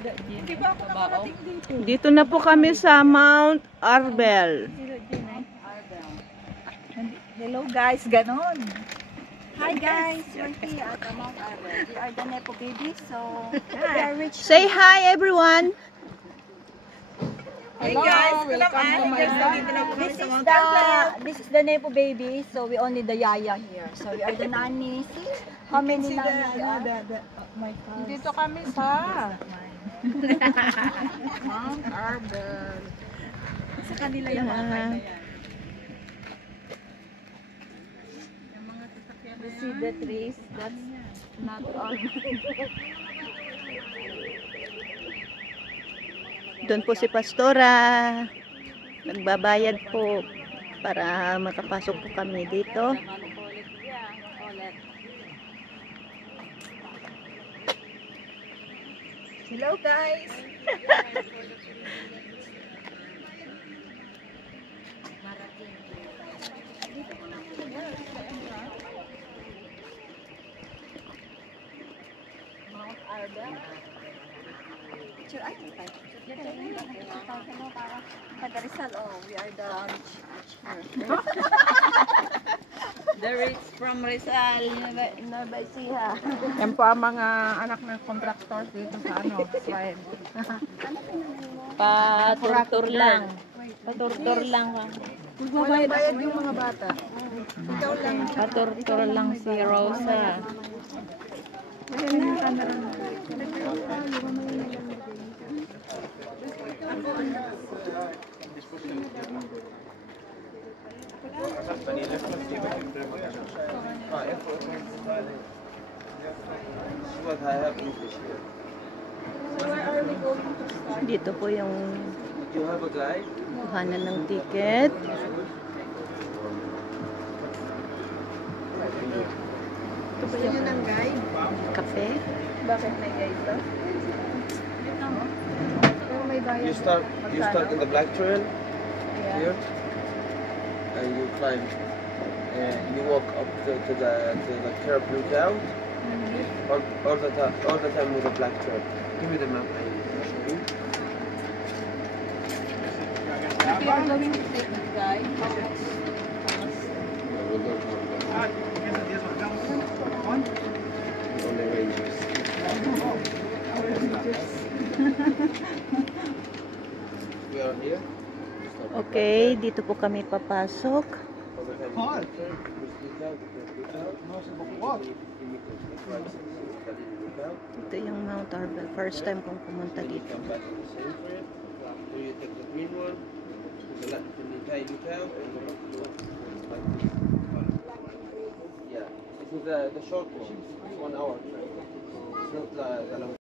Hindi ba ako nakarating dito? Dito na po kami sa Mount Arbel. Hello guys, ganon. Hi guys, we're here at the Mount Arbel. We are the Nepo babies, so we are rich. Say hi everyone. Hey guys, welcome to my This is the Nepo baby, so we only the yaya here. So we are the nanny. See how many nanny we are? My house. Dito kami sa Mount Arbel. Sa kanila yung mga na yan. You see the trees? That's not all. Doon po si Pastora. Nagbabayad po para makapasok po kami dito. Hello guys. Mount Arbel. Picture ay Rizal. Oh, we are the rich here. The rich from Rizal, Nueva Ecija. Yan po ang mga anak ng contractors dito sa slide. Paturtur lang. Paturtur lang. Walang bayad yung mga bata. Paturtur lang si Rosa. Dito po yung kuhanan ng ticket. Ito ba yun ang guide? Kape. Bakit may guide to? Pero may bayad. You start in the black trail here, and you climb, and you walk up to the Carib Lookout. All the time with the black trail. Give me the map. If you are going to take this guide, how much? Only rangers. We are here. Okay, dito po kami papasok. Ito yung Mount Arbel. First time kong pumunta dito. You take the green one, the lookout, and yeah, this is the short one. It's 1 hour. It's not the long.